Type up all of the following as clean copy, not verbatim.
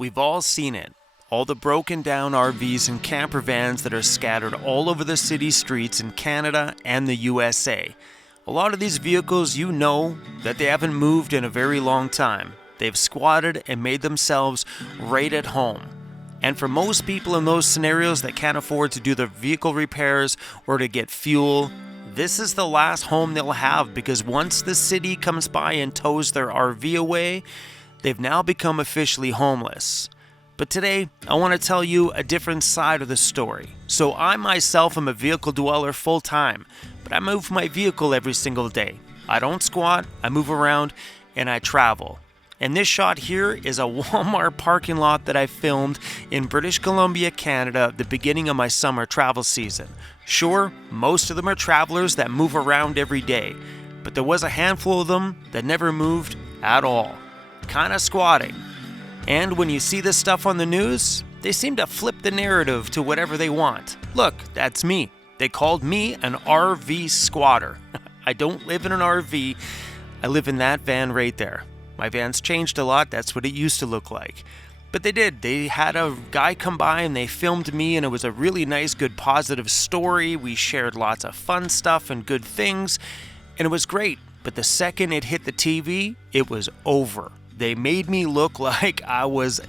We've all seen it. All the broken down RVs and camper vans that are scattered all over the city streets in Canada and the USA. A lot of these vehicles, you know that they haven't moved in a very long time. They've squatted and made themselves right at home. And for most people in those scenarios that can't afford to do their vehicle repairs or to get fuel, this is the last home they'll have, because once the city comes by and tows their RV away, they've now become officially homeless. But today, I want to tell you a different side of the story. So I myself am a vehicle dweller full time, but I move my vehicle every single day. I don't squat, I move around, and I travel. And this shot here is a Walmart parking lot that I filmed in British Columbia, Canada, at the beginning of my summer travel season. Sure, most of them are travelers that move around every day, but there was a handful of them that never moved at all. Kind of squatting. And when you see this stuff on the news, they seem to flip the narrative to whatever they want. Look, that's me. They called me an RV squatter. I don't live in an RV. I live in that van right there. My van's changed a lot. That's what it used to look like. But they did. They had a guy come by and they filmed me, and it was a really nice, good, positive story. We shared lots of fun stuff and good things, and it was great. But the second it hit the TV, it was over. They made me look like I was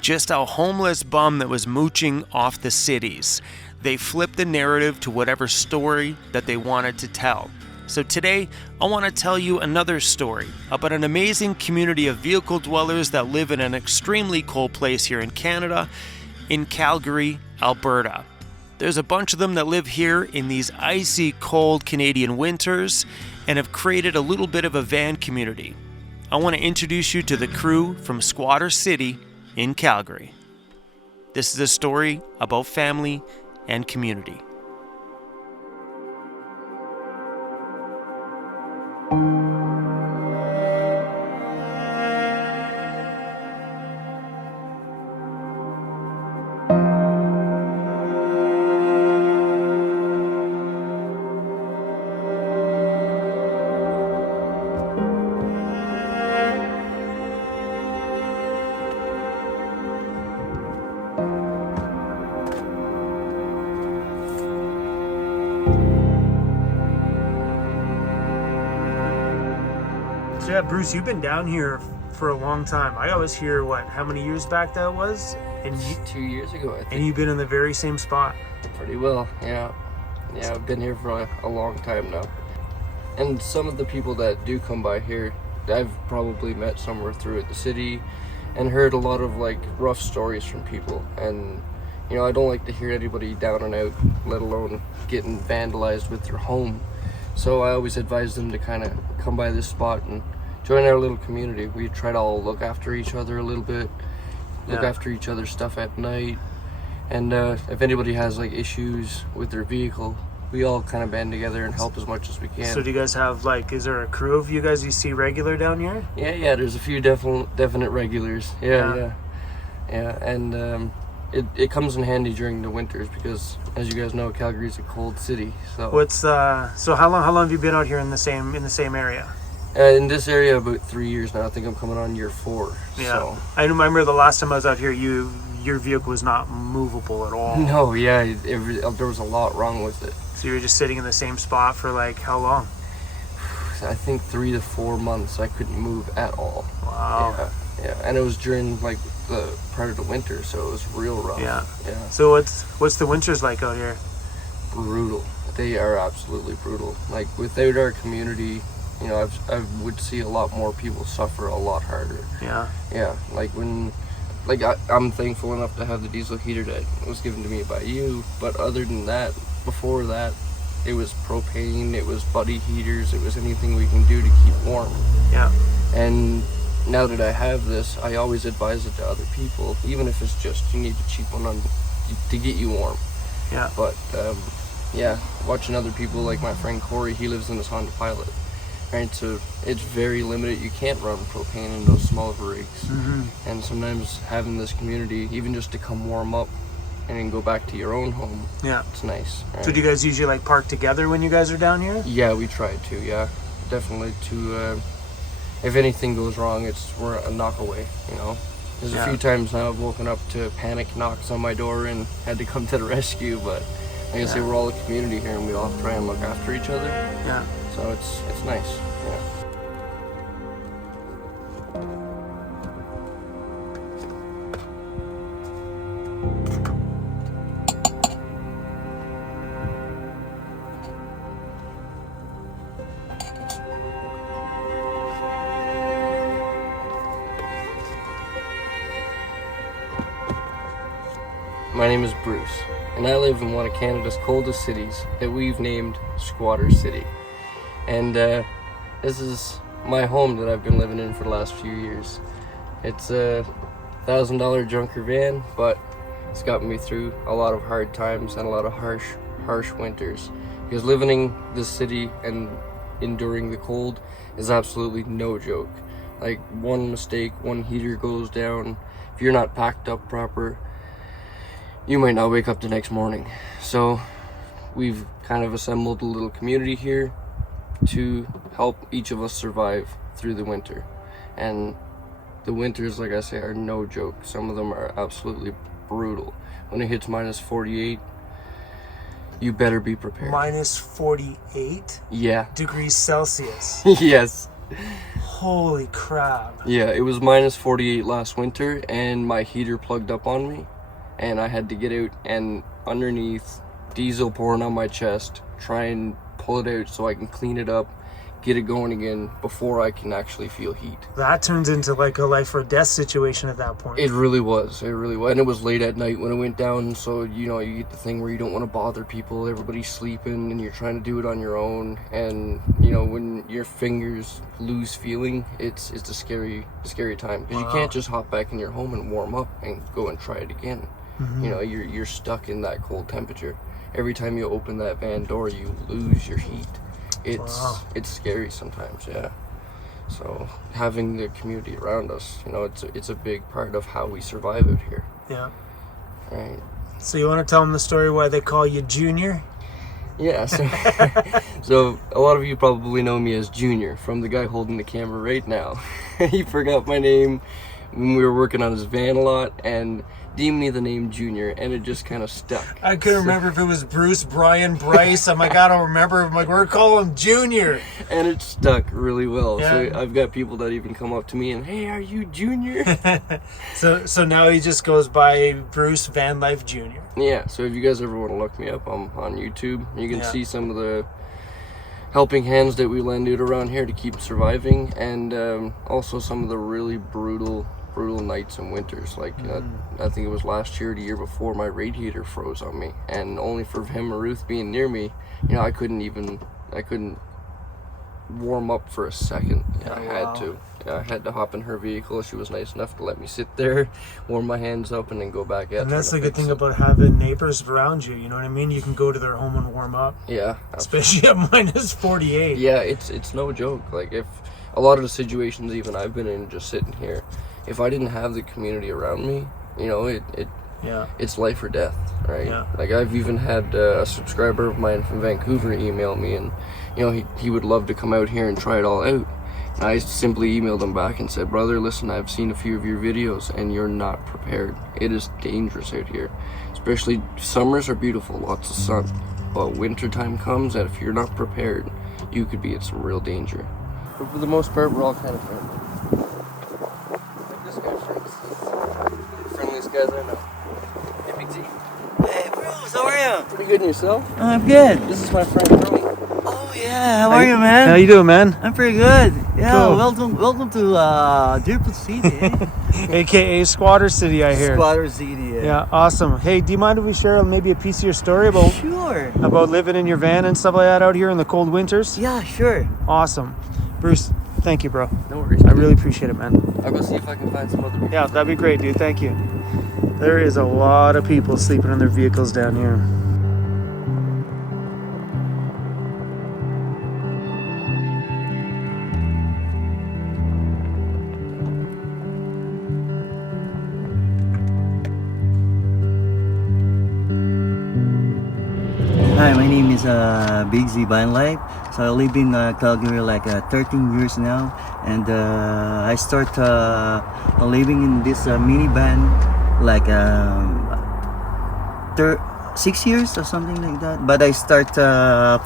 just a homeless bum that was mooching off the cities. They flipped the narrative to whatever story that they wanted to tell. So today, I want to tell you another story about an amazing community of vehicle dwellers that live in an extremely cold place here in Canada, in Calgary, Alberta. There's a bunch of them that live here in these icy cold Canadian winters and have created a little bit of a van community. I want to introduce you to the crew from Squatter City in Calgary. This is a story about family and community. So yeah, Bruce, you've been down here for a long time. I was here, how many years back that was? And 2 years ago, I think. And you've been in the very same spot? Pretty well, yeah. Yeah, I've been here for a long time now. And some of the people that do come by here, I've probably met somewhere throughout the city and heard a lot of rough stories from people. And I don't like to hear anybody down and out, let alone getting vandalized with their home. So I always advise them to kind of come by this spot and join our little community. We try to all look after each other a little bit, look after each other's stuff at night. And if anybody has issues with their vehicle, we all kind of band together and help as much as we can. So do you guys have is there a crew of you guys you see regular down here? Yeah, there's a few definite regulars. Yeah. And it comes in handy during the winters because, as you guys know, Calgary's a cold city. So so how long have you been out here in the same area? In this area about 3 years now. I think I'm coming on year 4. Yeah. So. I remember the last time I was out here, your vehicle was not movable at all. No, yeah, there was a lot wrong with it. So you were just sitting in the same spot for how long? I think 3 to 4 months. I couldn't move at all. Wow. Yeah, and it was during the part of the winter, so it was real rough. Yeah. So what's the winters like out here? Brutal. They are absolutely brutal. Without our community, I would see a lot more people suffer a lot harder. Yeah. Yeah. I'm thankful enough to have the diesel heater that was given to me by you, but other than that, before that, it was propane, it was buddy heaters, it was anything we can do to keep warm. Yeah. And now that I have this, I always advise it to other people, even if it's just you need a cheap one to get you warm. Yeah. But watching other people like my friend Corey, he lives in this Honda Pilot, right? So it's very limited. You can't run propane in those smaller rigs. Mm-hmm. And sometimes having this community, even just to come warm up and then go back to your own home, it's nice. Right? So do you guys usually park together when you guys are down here? Yeah, we try to. Yeah, definitely to. If anything goes wrong, we're a knock away. There's a few times now I've woken up to panic knocks on my door and had to come to the rescue, but like I say, we're all a community here and we all try and look after each other. Yeah. So it's nice. Yeah. My name is Bruce, and I live in one of Canada's coldest cities that we've named Squatter City. And this is my home that I've been living in for the last few years. It's a $1,000 junker van, but it's gotten me through a lot of hard times and a lot of harsh winters. Because living in this city and enduring the cold is absolutely no joke. Like, one mistake, one heater goes down, if you're not packed up proper, you might not wake up the next morning. So we've kind of assembled a little community here to help each of us survive through the winter. And the winters, like I say, are no joke. Some of them are absolutely brutal. When it hits -48, you better be prepared. -48? Yeah. Degrees Celsius. Yes. Holy crap. Yeah, it was -48 last winter and my heater plugged up on me. And I had to get out and underneath, diesel pouring on my chest, try and pull it out so I can clean it up, get it going again before I can actually feel heat. That turns into like a life or death situation at that point. It really was. It really was. And it was late at night when it went down, so you know, you get the thing where you don't want to bother people, everybody's sleeping and you're trying to do it on your own, and you know, when your fingers lose feeling, it's a scary time, because you can't just hop back in your home and warm up and go and try it again. You know, you're stuck in that cold temperature. Every time you open that van door, you lose your heat. It's scary sometimes, yeah. So having the community around us, you know, it's a big part of how we survive out here. Yeah. Right. So you want to tell them the story why they call you Junior? Yeah, so a lot of you probably know me as Junior, from the guy holding the camera right now. He forgot my name when we were working on his van a lot and deemed me the name Junior, and it just kind of stuck. I couldn't remember if it was Bruce, Brian, Bryce. I'm like, I don't remember. I'm like, we're calling him Junior. And it stuck really well. Yeah. So I've got people that even come up to me and, hey, are you Junior? So now he just goes by Bruce Van Life Jr. Yeah, so if you guys ever want to look me up, I'm on YouTube. You can see some of the helping hands that we lend out around here to keep surviving, and also some of the really brutal nights and winters. Like I think it was last year, the year before, my radiator froze on me, and only for him or Ruth being near me, you know, I couldn't warm up for a second. I had to hop in her vehicle. She was nice enough to let me sit there, warm my hands up, and then go back at. And that's the good thing about having neighbors around you. You know what I mean? You can go to their home and warm up. Yeah, especially at -48. Yeah, it's no joke. Like, if a lot of the situations even I've been in just sitting here, if I didn't have the community around me, you know, it's life or death, right? Yeah. Like, I've even had a subscriber of mine from Vancouver email me, and you know, he would love to come out here and try it all out. And I simply emailed him back and said, brother, listen, I've seen a few of your videos and you're not prepared. It is dangerous out here. Especially summers are beautiful, lots of sun. But winter time comes, and if you're not prepared, you could be in some real danger. But for the most part, we're all kind of friendly. Like this guy, for instance. The friendliest guys I know. Hey, Big T. Hey, Bruce, how are you? Pretty good, and yourself? I'm good. This is my friend, Tony. Oh, yeah. How are you, man? How you doing, man? I'm pretty good. Yeah, Cool. welcome to Deerfield City, eh? AKA Squatter City, I hear. Squatter City, Yeah, awesome. Hey, do you mind if we share maybe a piece of your story Sure. about living in your van and stuff like that out here in the cold winters? Yeah, sure. Awesome. Bruce, thank you, bro. No worries. I really appreciate it, man. I'll go see if I can find some other people. Yeah, that'd be great, dude. Thank you. There is a lot of people sleeping in their vehicles down here. Hi, my name is Big Z Van Life. So I live in Calgary like 13 years now, and I start living in this minivan like 6 years or something like that. But I start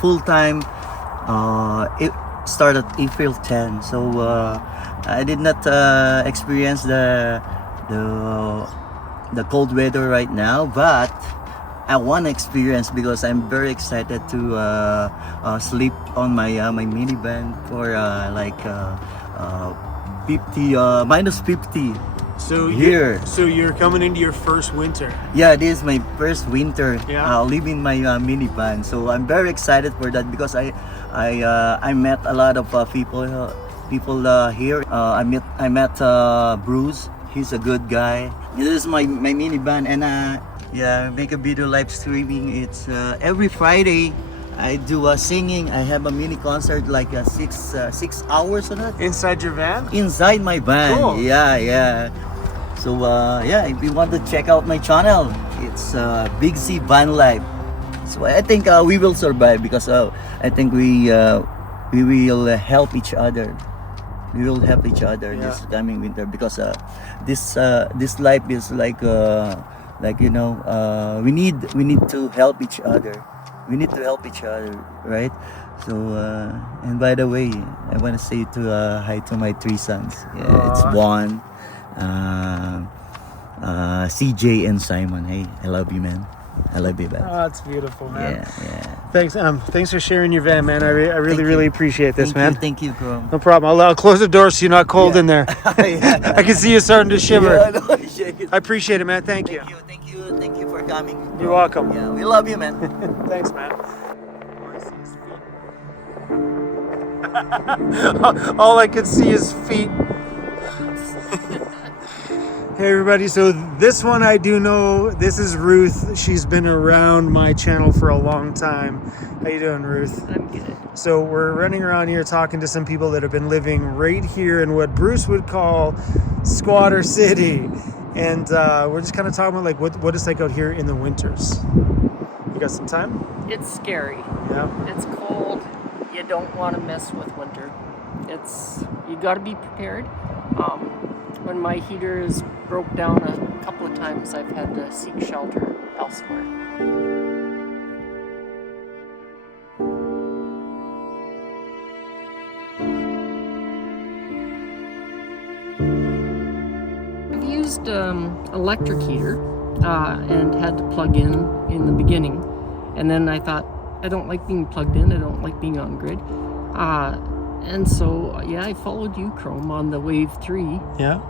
full time. It started April 10, so I did not experience the cold weather right now, but I want to experience because I'm very excited to sleep on my minivan for like 50 minus 50 So here. So you're coming into your first winter. Yeah, this is my first winter. Yeah. Living my minivan, so I'm very excited for that because I met a lot of people here. I met Bruce. He's a good guy. This is my minivan, and yeah, make a video live streaming. It's every Friday. I do singing. I have a mini concert like 6 hours or that Inside your van? inside my van. Cool. Yeah. So yeah, if you want to check out my channel, it's Big Z Van Life. So I think we will survive because I think we will help each other. We will help each other this coming winter because this life is like you know, we need to help each other. We need to help each other, right? So and by the way, I want to say hi to my 3 sons. Yeah, it's Juan, CJ, and Simon. Hey, I love you, man. I love you, man. Oh, that's beautiful, man. Yeah. Thanks for sharing your van, man. I really appreciate this, man. Thank you, Chrome. No problem. I'll close the door so you're not cold in there. Yeah. I can see you starting to shiver. Yeah, no, shake it. I appreciate it, man. Thank you. Thank you for coming. You're welcome. Yeah, we love you, man. Thanks, man. All I could see is feet. Hey everybody, so this one I do know. This is Ruth. She's been around my channel for a long time. How you doing, Ruth? I'm good. So we're running around here talking to some people that have been living right here in what Bruce would call Squatter City. And we're just kind of talking about like what it's like out here in the winters. You got some time? It's scary. Yeah. It's cold. You don't want to mess with winter. You got to be prepared. When my heaters broke down a couple of times, I've had to seek shelter elsewhere. I've used electric heater and had to plug in the beginning, and then I thought, I don't like being plugged in, I don't like being on grid, and so yeah, I followed you, Chrome, on the Wave 3. Yeah.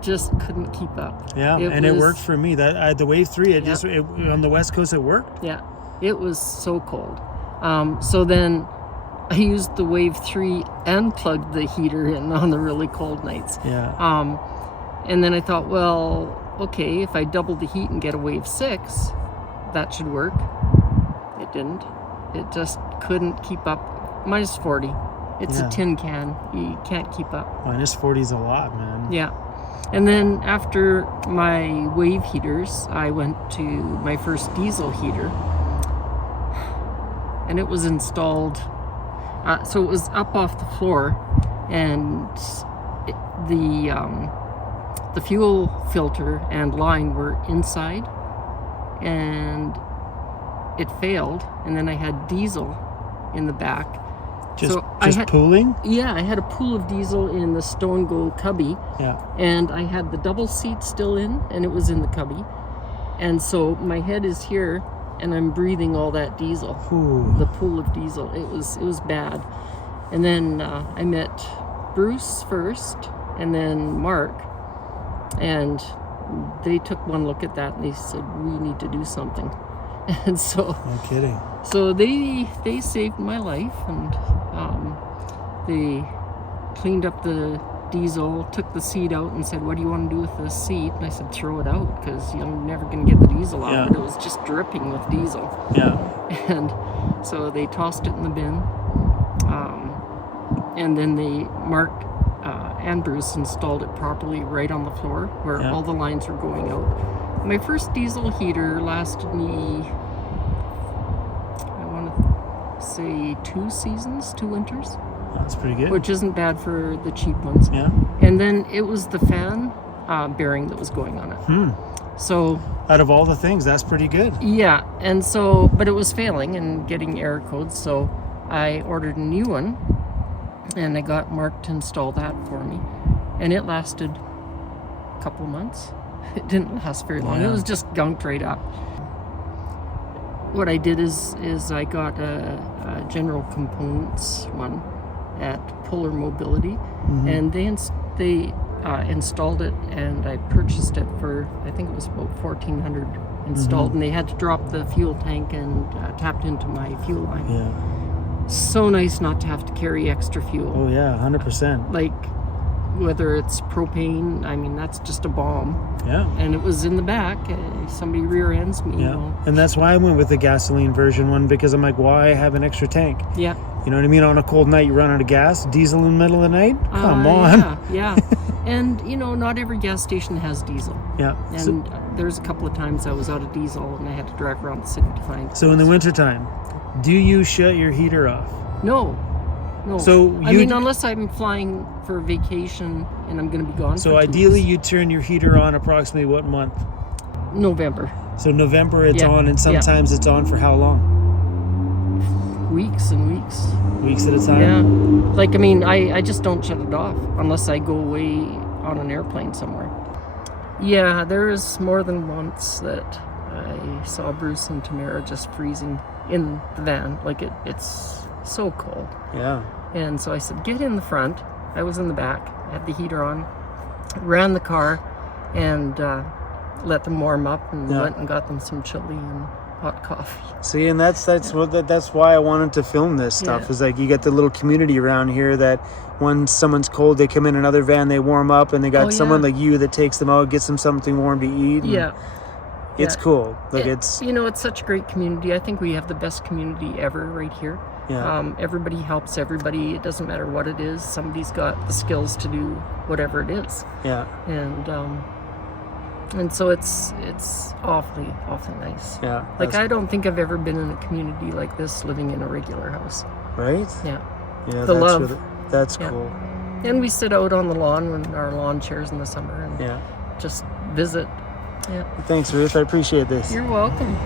Just couldn't keep up. Yeah, it worked for me. That the Wave 3, on the West Coast, it worked. Yeah, it was so cold. So then I used the Wave 3 and plugged the heater in on the really cold nights. Yeah. And then I thought, well, okay, if I double the heat and get a Wave 6, that should work. It didn't. It just couldn't keep up. Minus 40. It's a tin can. You can't keep up. Minus 40 is a lot, man. Yeah. And then after my wave heaters, I went to my first diesel heater, and it was installed, so it was up off the floor, and the fuel filter and line were inside, and it failed, and then I had diesel in the back. Just pooling? Yeah, I had a pool of diesel in the Stone Go cubby. Yeah. And I had the double seat still in, and it was in the cubby. And so my head is here, and I'm breathing all that diesel. Ooh. The pool of diesel. It was bad. And then I met Bruce first, and then Mark. And they took one look at that, and they said, we need to do something. And so... No kidding. So they saved my life, and they cleaned up the diesel, took the seat out, and said, what do you want to do with this seat? And I said, throw it out, because you're never going to get the diesel out. Yeah. But it was just dripping with diesel. Yeah. And so they tossed it in the bin, and then Mark and Bruce installed it properly right on the floor where all the lines were going out. My first diesel heater lasted me say 2 seasons, 2 winters, That's pretty good. which isn't bad for the cheap ones. Yeah. And then it was the fan bearing that was going on it. So Out of all the things, that's pretty good. yeah, and so, but it was failing and getting error codes, so I ordered a new one, and I got Mark to install that for me, and it lasted a couple of months. It didn't last very long. It was just gunked right up. What I did is I got a General Components one at Polar Mobility, and they installed it, and I purchased it for, I think it was about $1,400 installed, and they had to drop the fuel tank and tapped into my fuel line. Yeah. So nice not to have to carry extra fuel. Oh yeah, 100%. Like, whether it's propane, I mean, that's just a bomb. Yeah. And it was in the back. Somebody rear ends me. Yeah. And that's why I went with the gasoline version one, because I'm like, why have an extra tank? Yeah. You know what I mean? On a cold night, you run out of gas, diesel in the middle of the night? Come on. Yeah. And, you know, not every gas station has diesel. Yeah. And there's a couple of times I was out of diesel and I had to drive around the city to find. So in the wintertime, do you shut your heater off? No. So I mean, unless I'm flying for vacation and I'm going to be gone. So for 2 ideally, weeks. you turn your heater on approximately what month? November. So November it's Yeah. on, and sometimes it's on for how long? Weeks and weeks. Weeks at a time? Yeah. Like, I mean, I just don't shut it off unless I go away on an airplane somewhere. Yeah, there is more than once that I saw Bruce and Tamara just freezing in the van. Like, it's so cold. Yeah. And so I said, get in the front. I was in the back, had the heater on, ran the car, and let them warm up, and went and got them some chili and hot coffee. See, and that's why I wanted to film this stuff. Yeah. Is like you get the little community around here that when someone's cold, they come in another van, they warm up, and they got someone like you that takes them out, gets them something warm to eat. Yeah. It's cool. Like it's you know, it's such a great community. I think we have the best community ever right here. Yeah. Everybody helps everybody. It doesn't matter what it is. Somebody's got the skills to do whatever it is. Yeah. And so it's awfully nice. Yeah. Like, I don't think I've ever been in a community like this, living in a regular house. Right? Yeah. Yeah. The love. That's Yeah. cool. And we sit out on the lawn when our lawn chairs in the summer and just visit. Yeah. Thanks, Ruth. I appreciate this. You're welcome.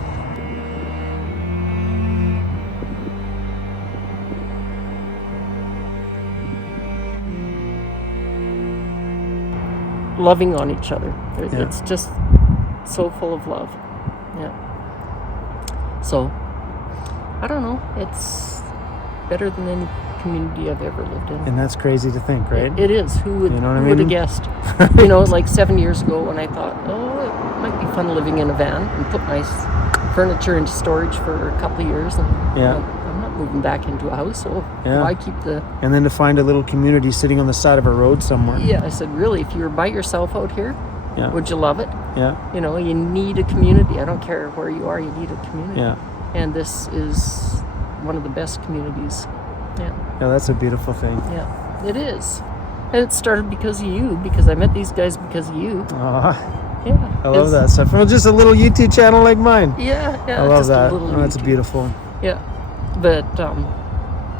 Loving on each other. It's just so full of love. Yeah. So, I don't know. It's better than any community I've ever lived in. And that's crazy to think, right? It is. Who would, You know what I who would have mean? guessed? You know, like 7 years ago when I thought, oh, it might be fun living in a van and put my furniture into storage for a couple of years. And I'm not moving back into a house, so why keep the... And then to find a little community sitting on the side of a road somewhere. Yeah, I said, really, if you were by yourself out here, would you love it? Yeah. You know, you need a community. I don't care where you are, you need a community. Yeah. And this is one of the best communities. Yeah. Yeah, that's a beautiful thing. Yeah, it is. And it started because of you, because I met these guys because of you. Yeah. I love that stuff. Well, just a little YouTube channel like mine. Yeah. I love just that. A little That's YouTube. beautiful. Yeah. But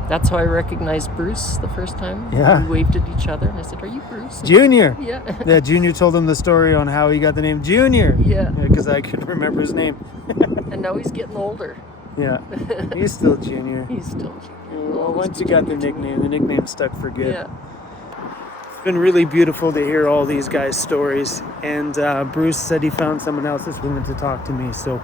that's how I recognized Bruce the first time. Yeah. We waved at each other and I said, are you Bruce? Junior. Yeah. Yeah, Junior told him the story on how he got the name Junior. Yeah. Because I couldn't remember his name. And now he's getting older. Yeah. He's still Junior. He's still Junior. Well, once you got the nickname stuck for good. Yeah. It's been really beautiful to hear all these guys' stories. And Bruce said he found someone else that's willing to talk to me. So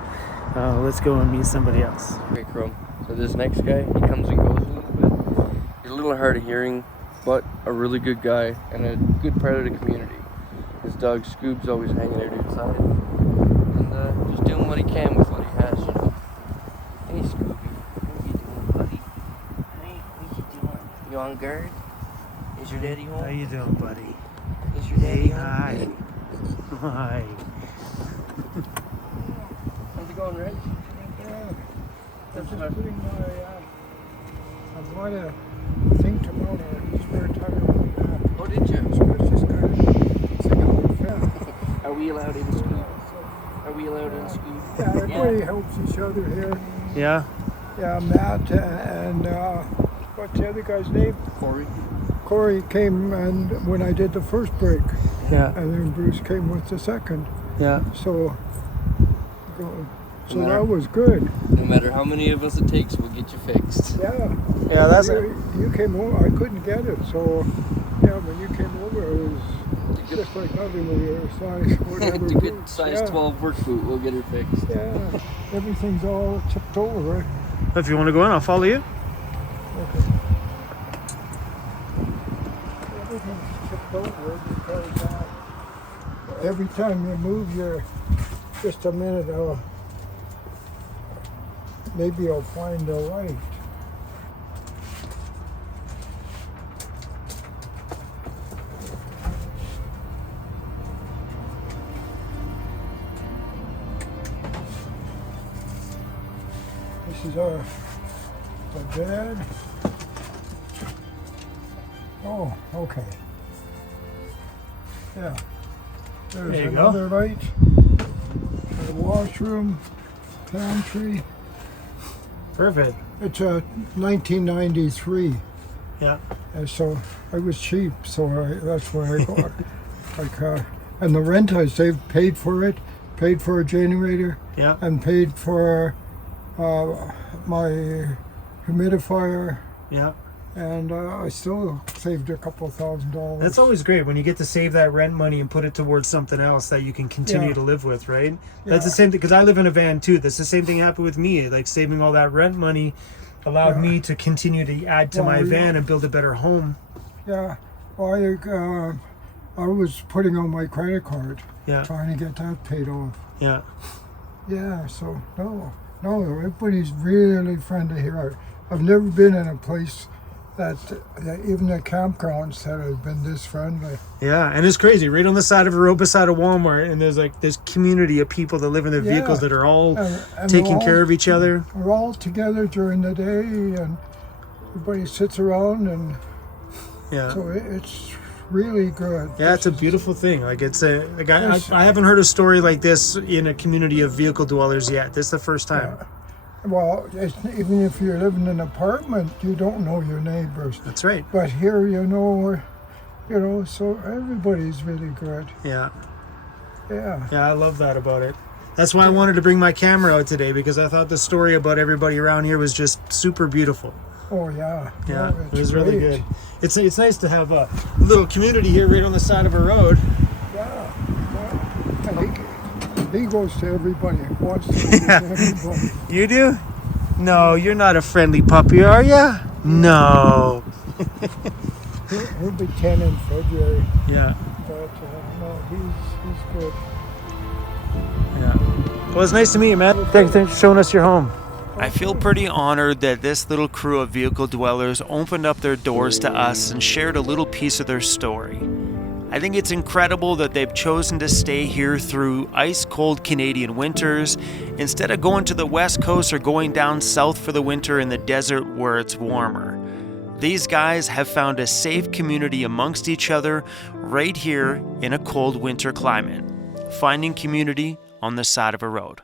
let's go and meet somebody else. Okay, Chrome. So this next guy, he comes and goes a little bit. He's a little hard of hearing, but a really good guy and a good part of the community. His dog Scoob's always hanging there to his side and just doing what he can with what he has, you know. Hey Scooby, what you doing, buddy? Hey, what you doing? You on guard? Is your daddy home? How you doing, buddy? Is your daddy home? Hi. Hi. How's it going, Rich? I'm just putting I'm going to think tomorrow. It's very tired of that. Oh, did you? So it's just kind of take a little fast. Are we allowed in Scoob? Are we allowed in Scoob? Yeah, everybody helps each other here. Yeah? Yeah, Matt and what's the other guy's name? Corey. Corey came and when I did the first break, Yeah. and then Bruce came with the second. Yeah. So that was good. No matter how many of us it takes, we'll get you fixed. Yeah. Yeah, that's You came over. I couldn't get it, so yeah. When you came over, it was just like nothing with your size, whatever. To get boots. size 12 work boot, we'll get her fixed. Yeah. Everything's all chipped over, right? If you want to go in, I'll follow you. Okay. Everything's chipped over because every time you move your, just a minute, maybe I'll find the light. This is our bed. Oh, okay. Yeah. There's There you go. another light. The washroom, pantry. Perfect. It's a 1993, Yeah. and so it was cheap. So that's why I got like, and the rent I saved, paid for it, paid for a generator, Yeah. and paid for my humidifier, Yeah. and I still saved a couple $1,000. That's always great when you get to save that rent money and put it towards something else that you can continue Yeah. to live with, right? That's the Yeah. same thing because I live in a van too. That's the same thing happened with me. Like saving all that rent money allowed Yeah. me to continue to add to Well, my we- van and build a better home. Yeah, well, I was putting on my credit card, Yeah. trying to get that paid off. Yeah. Yeah, so no, everybody's really friendly here. I've never been in a place that even the campgrounds that have been this friendly. Yeah, and it's crazy. Right on the side of a road beside a Walmart, and there's like this community of people that live in their vehicles Yeah. that are all And taking we're care all- of each other. We're all together during the day, and everybody sits around, and Yeah. so it's really good. Yeah, it's a beautiful thing. Like it's a like Yes. I haven't heard a story like this in a community of vehicle dwellers yet. This is the first time. Yeah. Well, even if you're living in an apartment, you don't know your neighbors. That's right. But here, so everybody's really good. Yeah. Yeah. Yeah, I love that about it. That's why I wanted to bring my camera out today because I thought the story about everybody around here was just super beautiful. Oh, yeah. Yeah, No, it was really great. good. It's nice to have a little community here right on the side of a road. Yeah. And he goes to everybody. Wants to go to everybody. You do? No, you're not a friendly puppy, are ya? No. He'll be 10 in February. Yeah. But no, he's good. Yeah. Well, it's nice to meet you, man. Thanks for showing us your home. I feel pretty honored that this little crew of vehicle dwellers opened up their doors to us and shared a little piece of their story. I think it's incredible that they've chosen to stay here through ice-cold Canadian winters instead of going to the West Coast or going down south for the winter in the desert where it's warmer. These guys have found a safe community amongst each other right here in a cold winter climate, finding community on the side of a road.